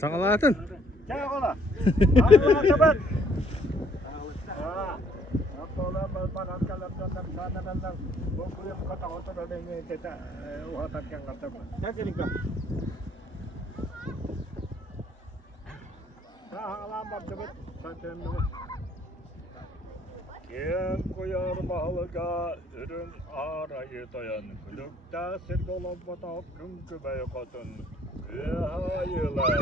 Sağalatın. Gel ola. Allah kapat. Apola balpan kalamdan sana dan bu kuyum kota kota ini kita wahatan yang kata. Ya kini kah. Alamam cepet. Saten dulu. Ken koyar mahalıga ürün arayı dayan. Kulükte sirgolop bata künkübey kotun. Hayırlar.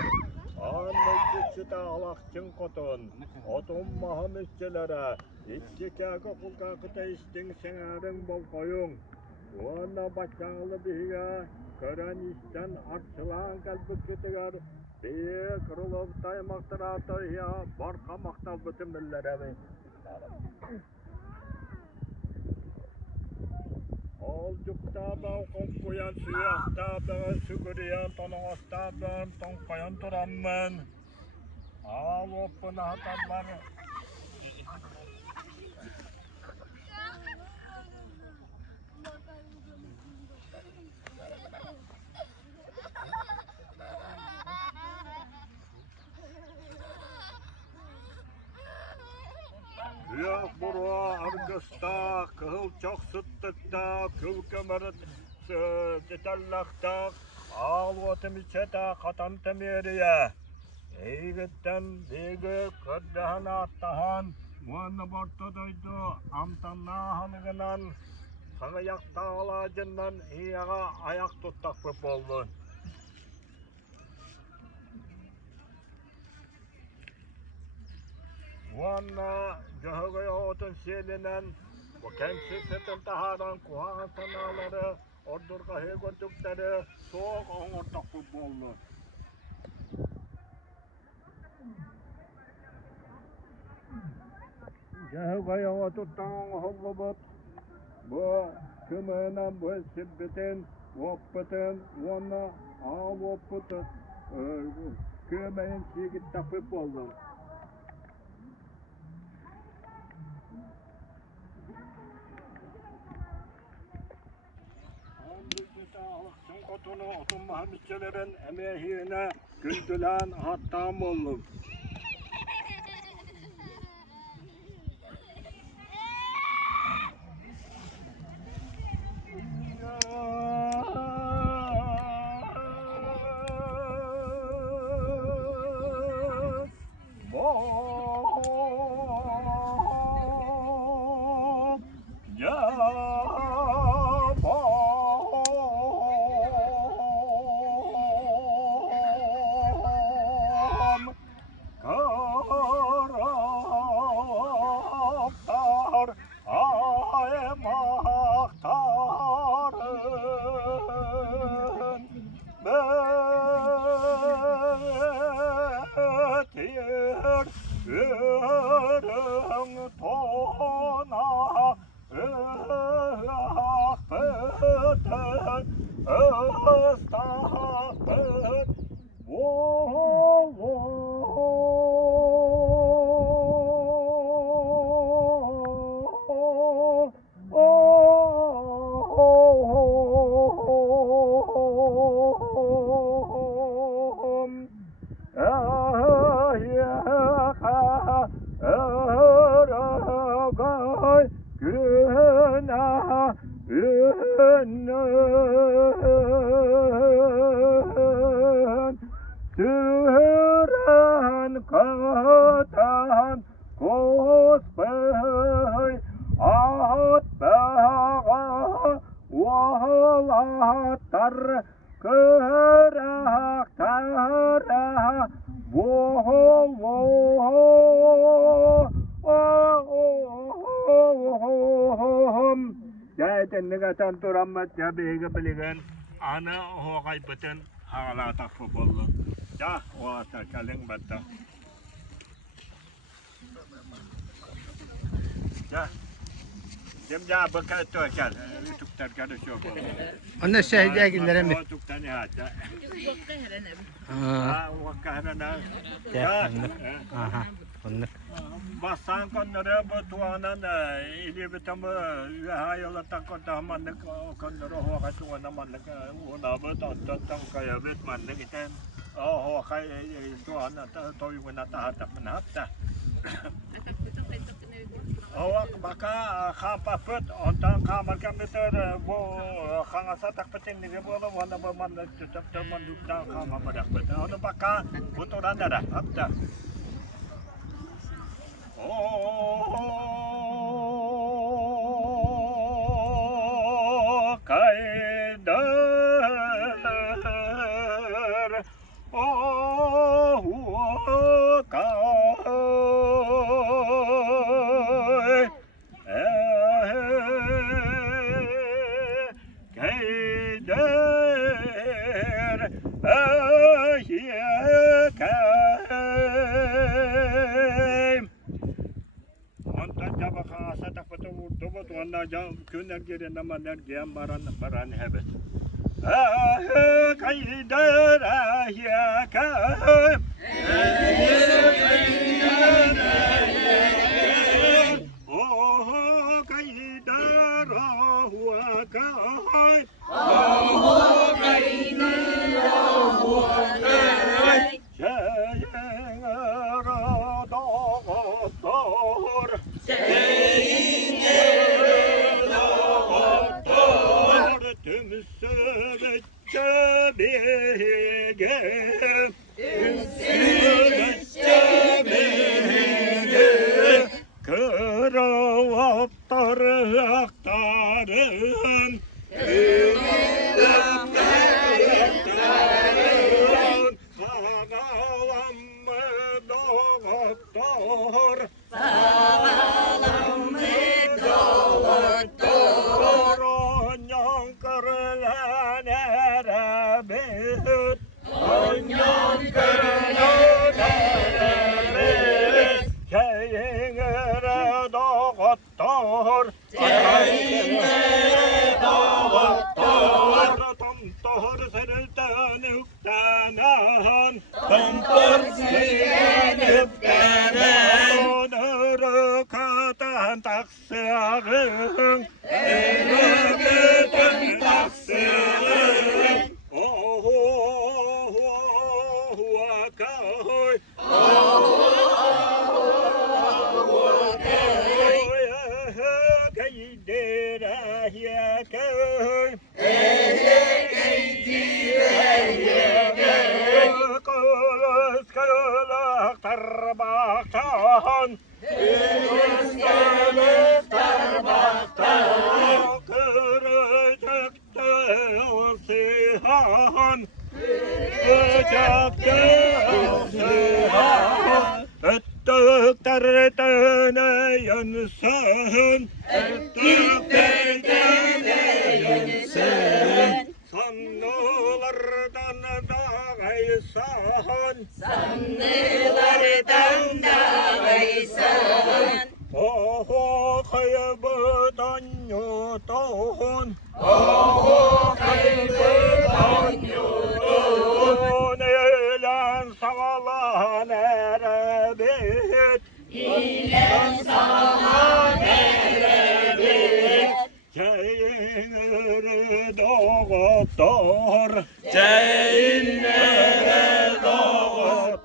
Anlık güçüte alakçın kotun. Otun mahamışçılere. İki kâkı kulkakıta istin senerin bol koyun. Ona başkanlı bihiga. Kören isten arçılan kalbi kütüger. Bir kırılıp daymaktır atayya. Barka maktal bütün millere. Oldukta bağ koyan suyakta bağı suguriyan tonağasta bağım tonkayan turamın. Al opuna hatarlar. Yok burua argısta, kıl çok sıttıkta, kıl kömürü detallakta, al otum içete katan temeriye. Eğitten degi kırdahan attahan, muanna borto doydu, amtanna hanıgınan, sana yakta alacından iyağa ayak tuttak pıp oldu. Muanna göhögöy otun selinen, bu kentsiz setin taharan kuhan sanaları, ordurga hegotukları, soğuk oğurtak pıp oldu. Göhögöy otuttan hollubut, bu kümünen bu sibbitin, vopputin, muanna ağ vopputu, kümünen sigit tapıp oldu. Kotunu otun mahamişçelerin emeğine güldülen hattam oldum. Negatan turamat ya bega beligan ana hokai beten hala tak football ya wasa kaleng bata ya dem ya bakal tu kal tuk tar kada show Anne şehide gillere mi? tuk tani hat Aa. wakahana na Ya. Aha. Onnak. Bassan konları bu tuğanan ili bitamı ühayala takota manlık konları hoa tuğana manlık ona bu tantan kaya bit manlık iten hoa kay tuğana toyuna tahatak menapta. Hoa baka kapapet ontan kamar komputer bu kangasa tak penting ni bu lo wana bu manlık tetap manlık ta kamar badak bet. Onu baka buturan dah apta. Kaydar Künder geri namaner gem baran hebet. Kaydar ya kay. Oh kaydar huwa kay. Oh kaydar huwa kay. Şeyer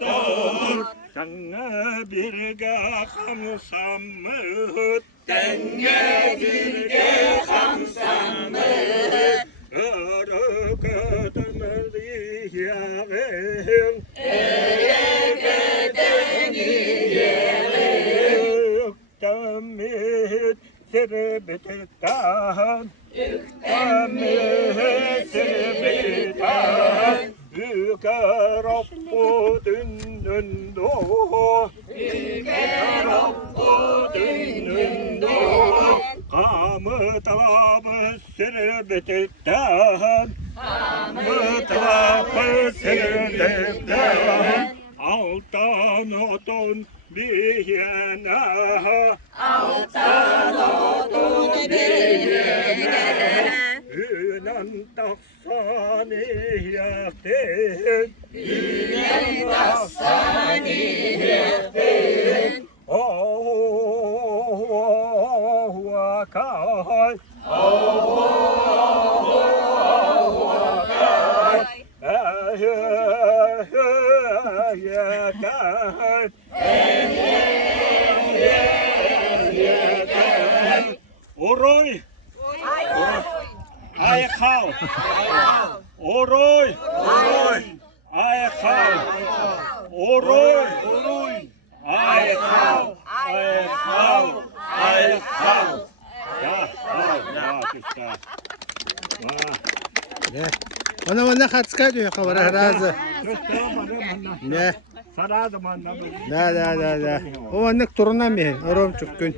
doktor. Oroy. Ay khao. Oroy. Ay khao. Oroy. Ay khao. Ay khao. Ya, işte. Ne? Ona katska diyor kavara razı. Ne? Saradım anne. Da. O anlık turundan bir. Orom çok gün.